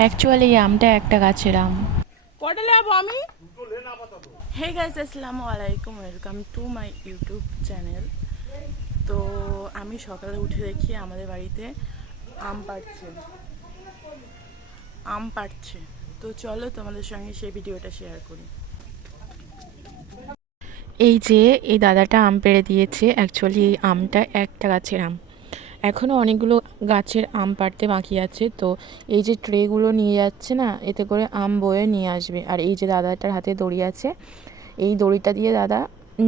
Actually এই আমটা একটা গাছের আম। কটা নেবো আমি? হে গাইস, আসসালামু আলাইকুম, welcome to my YouTube channel. তো আমি সকালে উঠে দেখি আমাদের বাড়িতে আম পাড়ছে। তো চলো তোমাদের সঙ্গে সেই ভিডিওটা শেয়ার করি। এই যে এই দাদাটা আম পেড়ে দিয়েছে, অ্যাকচুয়ালি এই আমটা একটা গাছের আম। এখনও অনেকগুলো গাছের আম পাড়তে বাকি আছে। তো এই যে ট্রেগুলো নিয়ে যাচ্ছে না, এতে করে আম বয়ে নিয়ে আসবে। আর এই যে দাদাটার হাতে দড়ি আছে, এই দড়িটা দিয়ে দাদা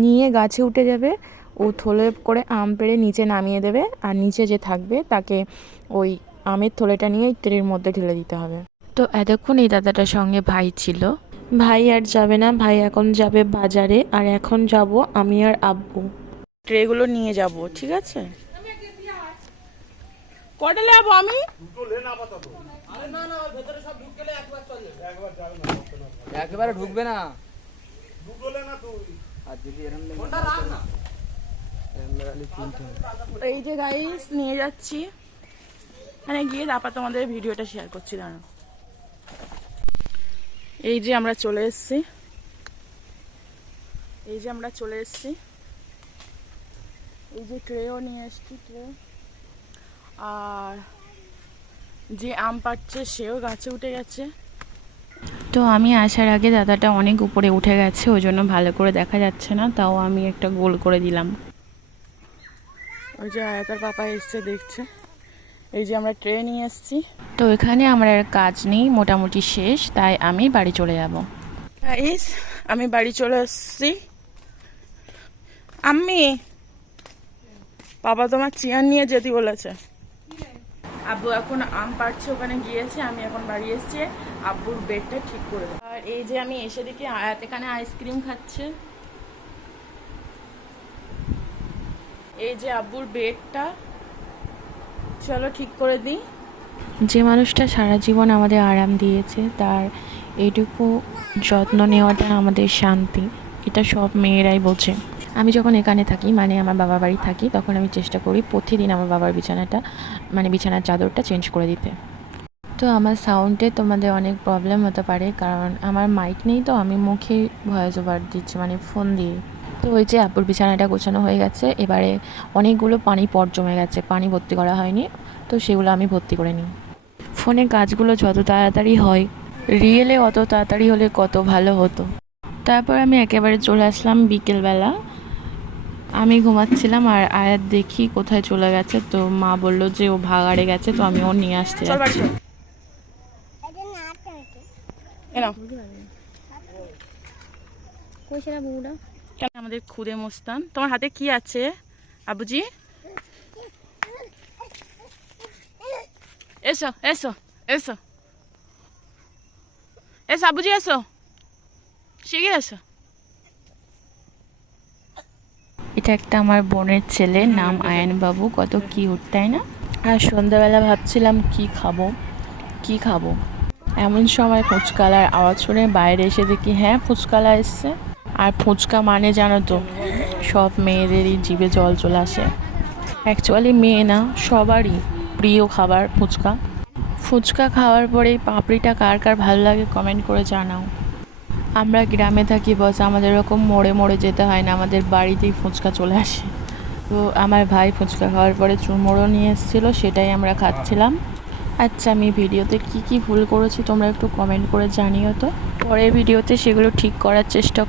নিয়ে গাছে উঠে যাবে। ও থলে করে আম পেড়ে নিচে নামিয়ে দেবে, আর নিচে যে থাকবে তাকে ওই আমের থলেটা নিয়ে এই ট্রের মধ্যে ঢেলে দিতে হবে। তো এতক্ষণ এই দাদাটার সঙ্গে ভাই ছিল। ভাই আর যাবে না, ভাই এখন যাবে বাজারে, আর এখন যাব আমি আর আব্বু। ট্রেগুলো নিয়ে যাব, ঠিক আছে? কটা নেবো আমি? একেবারে ঢুকবে না। এই যে গাইস নিয়ে যাচ্ছি, মানে গিয়ে তারপর তোমাদের ভিডিওটা শেয়ার করছি। দাঁড়াও, এই যে আমরা চলে এসেছি, এই যে ট্রেও নিয়ে এসছি, ট্রে। আর যে আম পাড়ছে সেও গাছে উঠে গেছে। তো আমি আসার আগে দাদাটা অনেক উপরে উঠে গেছে, ওই জন্য ভালো করে দেখা যাচ্ছে না, তাও আমি একটা গোল করে দিলাম। ওই যে আয়াতার পাপা এসছে, দেখছে। এই যে আমরা ট্রে নিয়ে এসছি। তো এখানে আমার আর কাজ নেই, মোটামুটি শেষ, তাই আমি বাড়ি চলে যাব। গাইস, আমি বাড়ি চলে এসছি। আম্মি, বাবা তোমার চেয়ার নিয়ে যেতে বলেছে। আব্বু এখন আম পাড়ছে, ওখানে গিয়েছে। আমি এখন বাড়ি এসেছি আব্বুর বেডটা ঠিক করে দেবো। আর এই যে আমি এসে দেখি আয়াত এখানে আইসক্রিম খাচ্ছে। এই যে আব্বুর বেডটা, চলো ঠিক করে দিই। যে মানুষটা সারা জীবন আমাদের আরাম দিয়েছে, তার এইটুকু যত্ন নেওয়াটা আমাদের শান্তি, এটা সব মেয়েরাই বোঝে। আমি যখন এখানে থাকি, মানে আমার বাবার বাড়ি থাকি, তখন আমি চেষ্টা করি প্রতিদিন আমার বাবার বিছানাটা, মানে বিছানার চাদরটা চেঞ্জ করে দিতে। তো আমার সাউন্ডে তোমাদের অনেক প্রবলেম হতে পারে, কারণ আমার মাইক নেই, তো আমি মুখে ভয়েস ওভার দিচ্ছি, মানে ফোন দিয়ে। তো ওই যে আপুর বিছানাটা গোছানো হয়ে গেছে, এবারে অনেকগুলো পানি পট জমে গেছে, পানি ভর্তি করা হয়নি, তো সেগুলো আমি ভর্তি করে নিই। ফোনে কাজগুলো যত তাড়াতাড়ি হয়, রিয়েলে অত তাড়াতাড়ি হলে কত ভালো হতো। তারপর আমি একেবারে চলে আসলাম বিকেলবেলা। আমি ঘুমাচ্ছিলাম, আর আয়াত দেখি কোথায় চলে গেছে। তো মা বলল যে ও ভাগাড়ে গেছে, তো আমি ওর নিয়ে আসতে যাচ্ছি। আমাদের খুদে মুস্তান, তোমার হাতে কি আছে আবুজি? এসো এসো এসো এসো আবুজি, এসো, শিখে এসো। এটা একটা আমার বোনের ছেলে, নাম আয়ান বাবু, কত কিউট তাই না? আর সন্ধ্যাবেলা ভাবছিলাম কি খাবো, এমন সময় ফুচকালার আওয়াজ শুনে বাইরে এসে দেখি হ্যাঁ ফুচকালা এসছে। আর ফুচকা মানে জানো তো, সব মেয়েদেরই জিভে জল চলে আসে। অ্যাকচুয়ালি মেয়ে না, সবারই প্রিয় খাবার ফুচকা। ফুচকা খাওয়ার পরেই পাপড়িটা কার কার ভালো লাগে কমেন্ট করে জানাও। আমরা গ্রামে থাকি বস, আমাদের এরকম মোড়ে মোড়ে যেতে হয় না, আমাদের বাড়িতেই ফুচকা চলে আসে। তো আমার ভাই ফুচকা খাওয়ার পরে চুরমুড়ো নিয়ে এসেছিলো, সেটাই আমরা খাচ্ছিলাম। আচ্ছা, আমি ভিডিওতে কি ভুল করেছি তোমরা একটু কমেন্ট করে জানিও তো, পরের ভিডিওতে সেগুলো ঠিক করার চেষ্টা